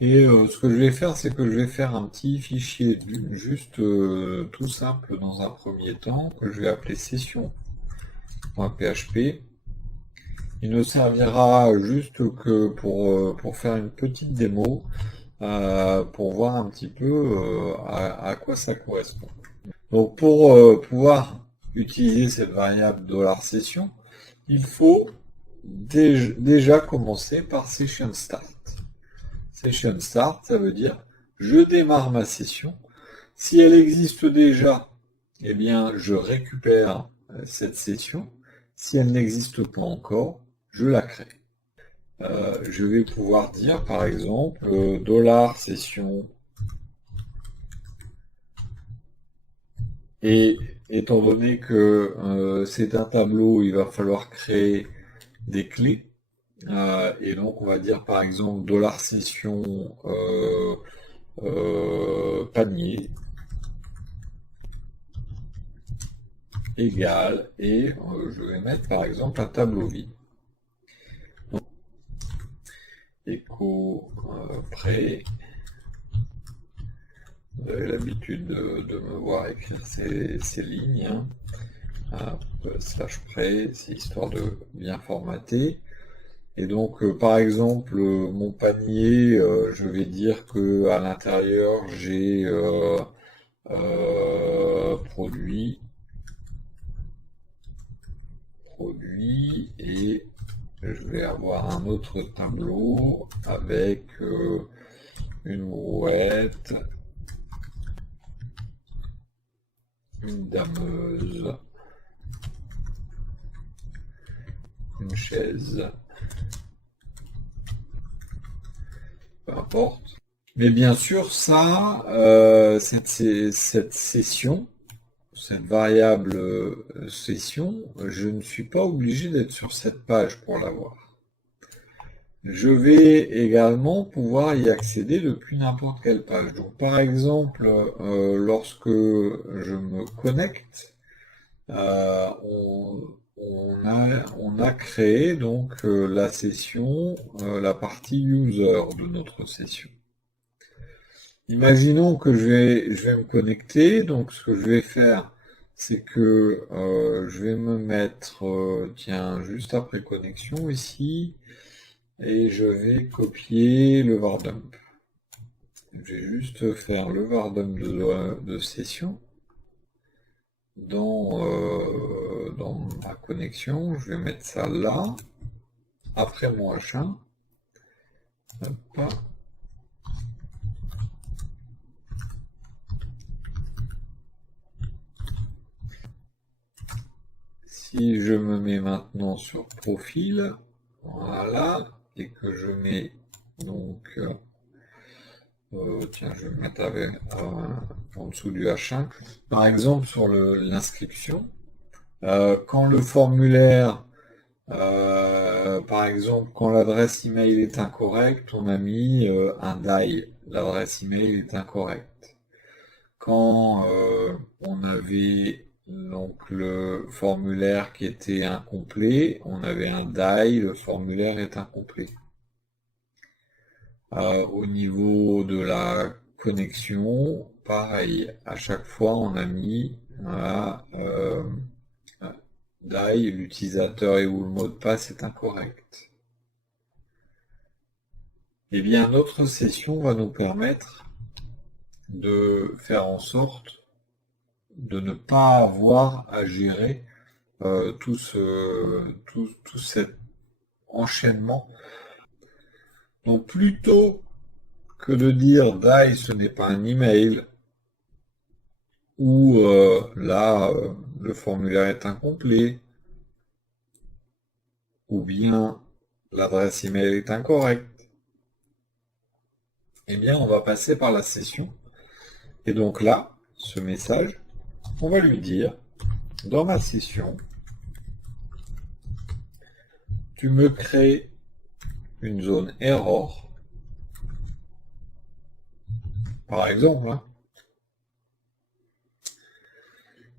Et ce que je vais faire, c'est que je vais faire un petit fichier juste tout simple dans un premier temps, que je vais appeler session.php. Il ne servira juste que pour faire une petite démo, pour voir un petit peu à quoi ça correspond. Donc pour pouvoir utiliser cette variable $session, il faut déjà commencer par session start. Session start, ça veut dire je démarre ma session. Si elle existe déjà, eh bien je récupère cette session. Si elle n'existe pas encore, je la crée. Je vais pouvoir dire par exemple $session. Et étant donné que c'est un tableau, il va falloir créer des clés. Et donc on va dire par exemple $session panier égal et je vais mettre par exemple un tableau vide. Donc, écho prêt. Vous avez l'habitude de me voir écrire ces lignes. Hein. Slash prêt, c'est histoire de bien formater. Et donc, par exemple, mon panier, je vais dire que à l'intérieur, j'ai produit, et je vais avoir un autre tableau avec une brouette, une dameuse, une chaise, peu importe. Mais bien sûr, ça, cette session, cette variable session, je ne suis pas obligé d'être sur cette page pour l'avoir. Je vais également pouvoir y accéder depuis n'importe quelle page. Donc, par exemple, lorsque je me connecte, on a créé donc la session, la partie user de notre session. Imaginons que je vais me connecter, donc ce que je vais faire, c'est que je vais me mettre, tiens, juste après connexion ici, et je vais copier le vardump. Je vais juste faire le vardump de session dans ma connexion. Je vais mettre ça là, après mon H1. Hop. Si je me mets maintenant sur profil, voilà, et que je mets donc, tiens, je vais mettre en dessous du H1, par exemple sur l'inscription, quand le formulaire, par exemple, quand l'adresse email est incorrecte, on a mis un die, l'adresse email est incorrecte. Quand on avait donc le formulaire qui était incomplet, on avait un die, le formulaire est incomplet. Au niveau de la connexion, pareil, à chaque fois on a mis die, l'utilisateur et ou le mot de passe est incorrect. Et bien notre session va nous permettre de faire en sorte de ne pas avoir à gérer tout cet enchaînement. Donc plutôt que de dire die ce n'est pas un email ou là le formulaire est incomplet ou bien l'adresse email est incorrecte, eh bien on va passer par la session et donc là ce message on va lui dire dans ma session tu me crées une zone error par exemple, hein,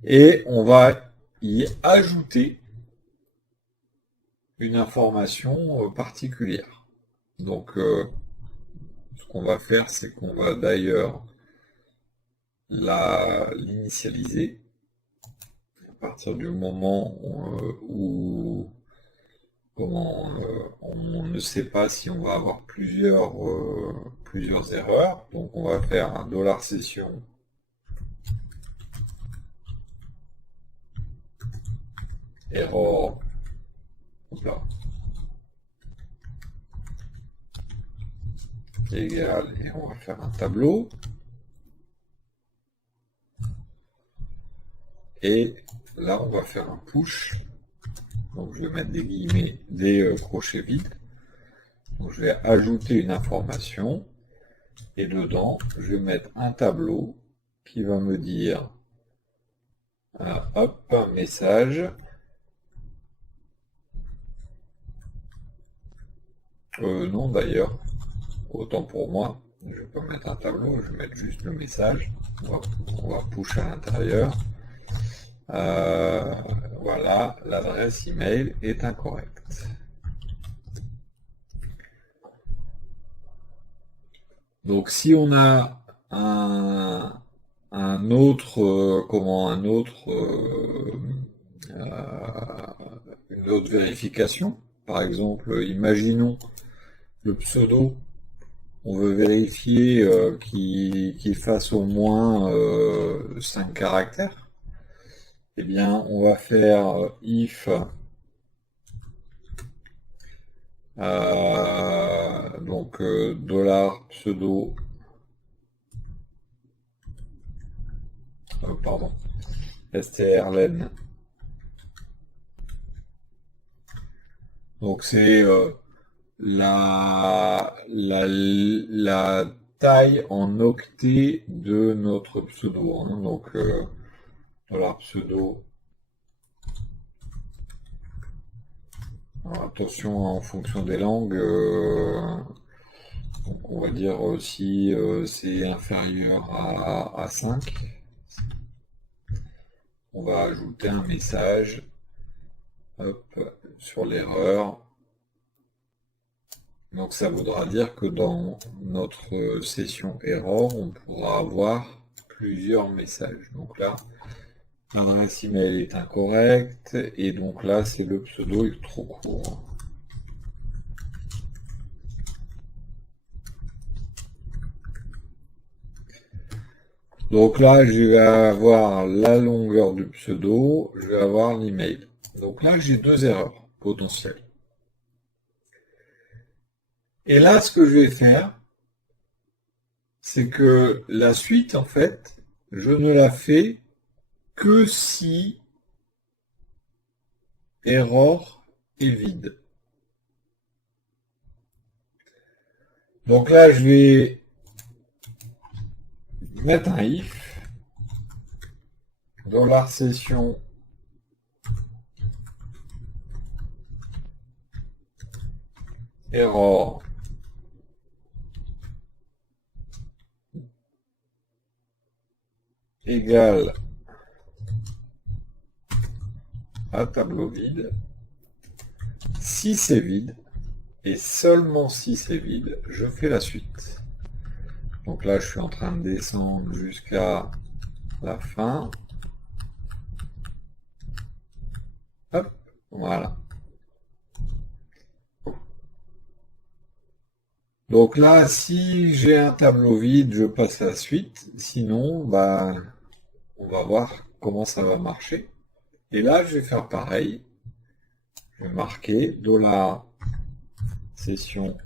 et on va y ajouter une information particulière. Donc ce qu'on va faire, c'est qu'on va d'ailleurs l'initialiser à partir du moment où on ne sait pas si on va avoir plusieurs erreurs. Donc on va faire un $session error. Là, égal, et on va faire un tableau. Et là, on va faire un push. Donc, je vais mettre des guillemets, des crochets vides. Donc, je vais ajouter une information. Et dedans, je vais mettre un tableau qui va me dire, hop, un message. Non, d'ailleurs, autant pour moi. Je ne vais pas mettre un tableau, je vais mettre juste le message. On va push à l'intérieur. Voilà, l'adresse email est incorrecte. Donc si on a une autre vérification, par exemple, imaginons le pseudo, on veut vérifier qu'il fasse au moins 5 caractères. Eh bien, on va faire if donc $pseudo pardon strlen. Donc c'est la taille en octets de notre pseudo, hein. Donc $pseudo. Alors, attention, en fonction des langues, donc on va dire si c'est inférieur à 5, on va ajouter un message, hop, sur l'erreur. Donc ça voudra dire que dans notre session error, on pourra avoir plusieurs messages. Donc là, l'adresse email est incorrecte, et donc là, c'est le pseudo est trop court. Donc là, je vais avoir la longueur du pseudo, je vais avoir l'email. Donc là, j'ai deux erreurs potentielles. Et là, ce que je vais faire, c'est que la suite, en fait, je ne la fais que si error est vide. Donc là, je vais mettre un if, $session error égale à tableau vide. Si c'est vide, et seulement si c'est vide, je fais la suite. Donc là, je suis en train de descendre jusqu'à la fin. Hop, voilà. Donc là, si j'ai un tableau vide, je passe à la suite. Sinon, bah, on va voir comment ça va marcher. Et là, je vais faire pareil. Je vais marquer $session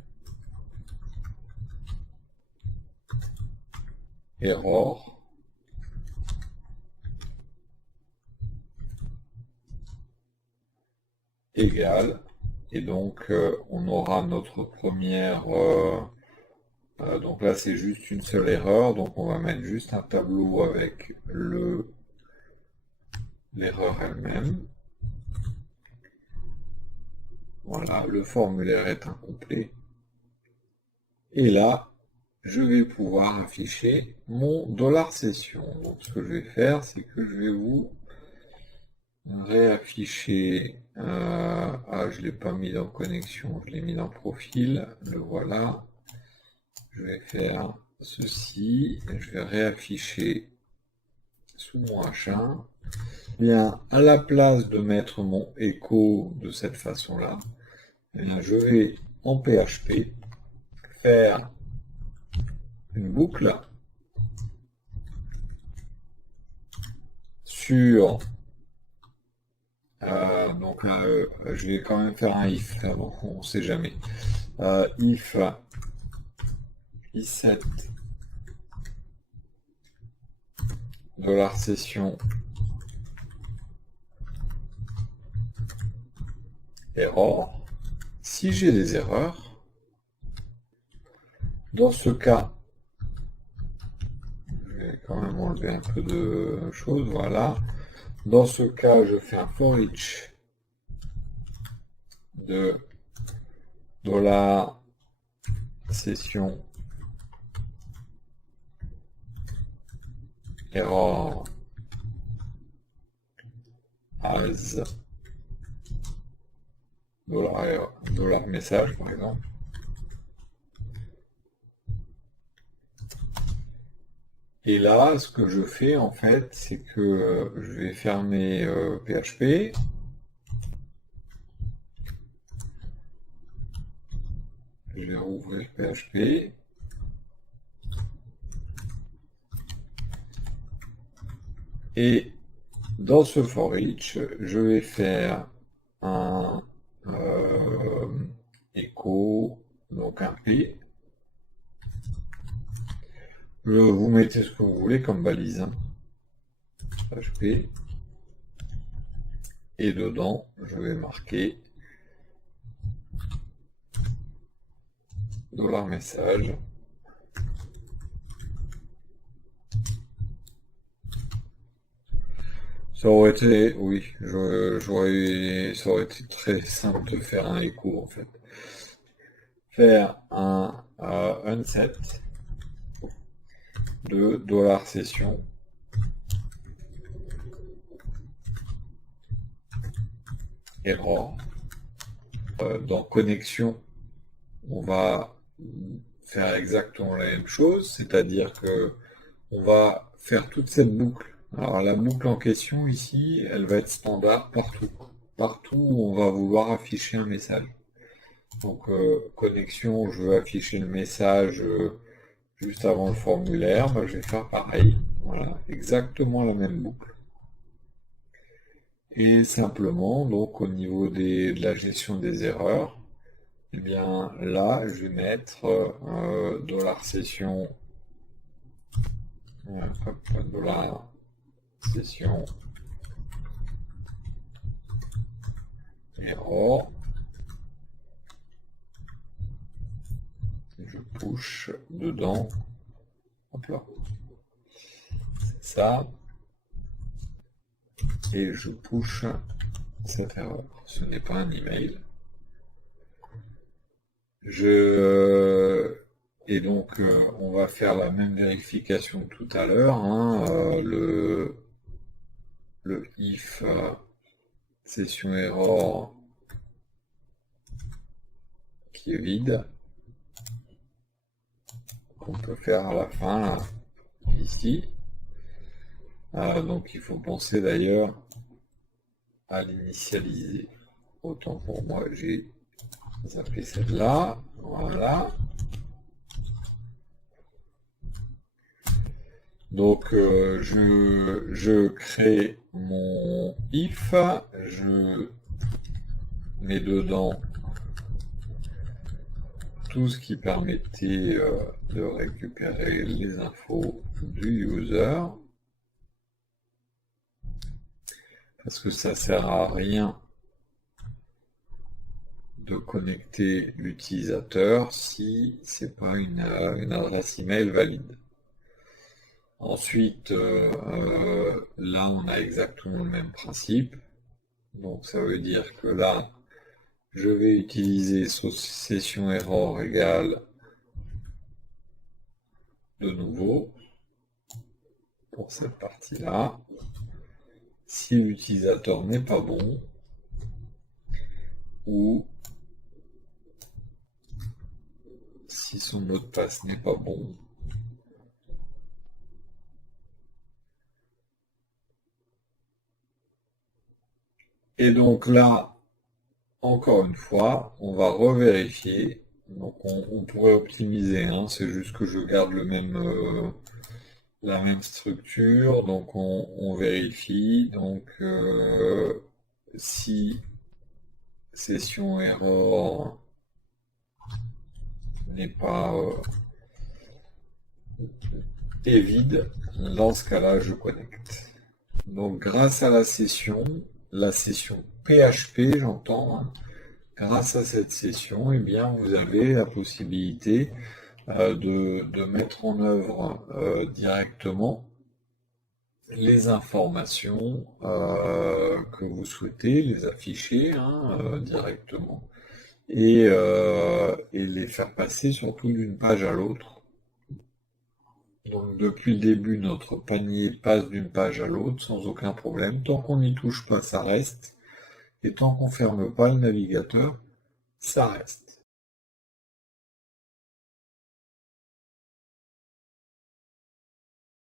error égale, et donc on aura notre première donc là c'est juste une seule erreur, donc on va mettre juste un tableau avec l'erreur elle-même. Voilà, le formulaire est incomplet, et là je vais pouvoir afficher mon $session. Donc ce que je vais faire, c'est que je vais vous réafficher. Je l'ai pas mis dans connexion, je l'ai mis dans profil, le voilà. je vais faire ceci, je vais réafficher sous mon H1. Bien, à la place de mettre mon écho de cette façon-là, eh bien, je vais en PHP faire une boucle sur donc je vais quand même faire un if avant, on sait jamais. If i7 $session error. Si j'ai des erreurs, dans ce cas, je vais quand même enlever un peu de choses, voilà. Dans ce cas, je fais un for each de $session error as $message par exemple. Et là, ce que je fais en fait, c'est que je vais fermer PHP. Je vais rouvrir PHP. Et dans ce for each, je vais faire un echo, donc un P. Vous mettez ce que vous voulez comme balise. Hein. PHP. Et dedans, je vais marquer $message. Ça aurait été, oui, ça aurait été très simple de faire un écho en fait. Faire un unset de $session error. Dans connexion, on va faire exactement la même chose, c'est-à-dire que on va faire toute cette boucle. Alors la boucle en question ici, elle va être standard partout. Partout où on va vouloir afficher un message. Donc connexion, je veux afficher le message juste avant le formulaire, je vais faire pareil. Voilà, exactement la même boucle. Et simplement, donc au niveau de la gestion des erreurs, eh bien là, je vais mettre $session $session error. Je push dedans. Hop là. C'est ça. Et je push cette erreur. Ce n'est pas un email. Et donc, on va faire la même vérification que tout à l'heure. Hein, le if session error qui est vide. On peut faire à la fin, là, ici. Donc, il faut penser d'ailleurs à l'initialiser. Autant pour moi, j'ai zappé celle-là. Voilà. Donc je crée mon if, je mets dedans tout ce qui permettait de récupérer les infos du user, parce que ça sert à rien de connecter l'utilisateur si c'est pas une adresse email valide. Ensuite, là, on a exactement le même principe. Donc, ça veut dire que là, je vais utiliser session error égale de nouveau pour cette partie-là. Si l'utilisateur n'est pas bon, ou si son mot de passe n'est pas bon. Et donc là, encore une fois, on va revérifier. Donc on pourrait optimiser, hein, c'est juste que je garde la même structure. Donc on vérifie. Donc si session error n'est pas est vide, dans ce cas-là, je connecte. Donc grâce à la session PHP, j'entends, hein, grâce à cette session, eh bien, vous avez la possibilité de mettre en œuvre directement les informations que vous souhaitez, les afficher, hein, directement et les faire passer surtout d'une page à l'autre. Donc depuis le début, notre panier passe d'une page à l'autre sans aucun problème. Tant qu'on n'y touche pas, ça reste. Et tant qu'on ferme pas le navigateur, ça reste.